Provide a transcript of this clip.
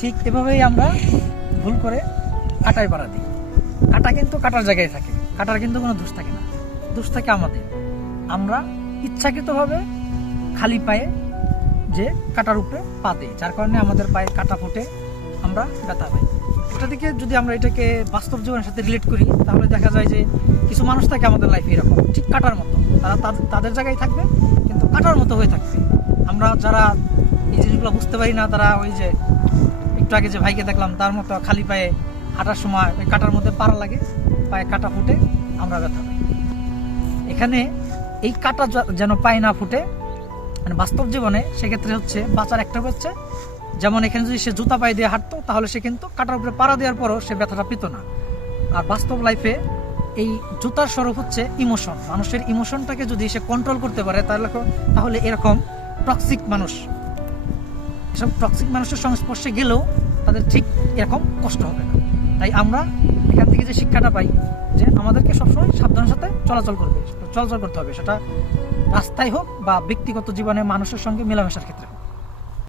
ঠিক এভাবেই আমরা ভুল করে কাটায় পাড়া দিই। কাটা কিন্তু কাটার জায়গায় থাকে, কাটার কিন্তু কোনো দোষ থাকে না, দোষ থাকে আমাদের। আমরা ইচ্ছাকৃতভাবে খালি পায়ে যে কাটার উপরে পা দিই, যার কারণে আমাদের পায়ে কাটা ফুটে, আমরা ব্যথা পাই। এটা থেকে যদি আমরা এটাকে বাস্তব জীবনের সাথে রিলেট করি, তাহলে দেখা যায় যে কিছু মানুষ থাকে আমাদের লাইফে এরকম, ঠিক কাটার মতো, তারা তাদের জায়গায় থাকবে কিন্তু কাটার মতো হয়ে থাকবে। আমরা যারা এই জিনিসগুলো বুঝতে পারি না, তারা ওই যে একটু আগে যে ভাইকে দেখলাম তার মতো খালি পায়ে হাঁটার সময় ওই কাটার মধ্যে পাড়া লাগে, পায়ে কাটা ফুটে, আমরা ব্যথা পাই। এখানে এই কাটা যেন পায়ে না ফুটে, মানে বাস্তব জীবনে সেক্ষেত্রে হচ্ছে বাঁচার একটা হচ্ছে, যেমন এখানে যদি সে জুতা পায়ে দিয়ে হাঁটতো তাহলে সে কিন্তু কাটার উপরে পাড়া দেওয়ার পরও সে ব্যথাটা পেত না। আর বাস্তব লাইফে এই জুতার স্বরূপ হচ্ছে ইমোশন। মানুষের ইমোশনটাকে যদি সে কন্ট্রোল করতে পারে তাহলে এরকম টক্সিক মানুষ, এসব টক্সিক মানুষের সংস্পর্শে গেলেও তাদের ঠিক এরকম কষ্ট হবে না। তাই আমরা এখান থেকে যে শিক্ষাটা পাই যে আমাদেরকে সবসময় সাবধানের সাথে চলাচল করতে হবে, সেটা রাস্তায় হোক বা ব্যক্তিগত জীবনে মানুষের সঙ্গে মেলামেশার ক্ষেত্রে।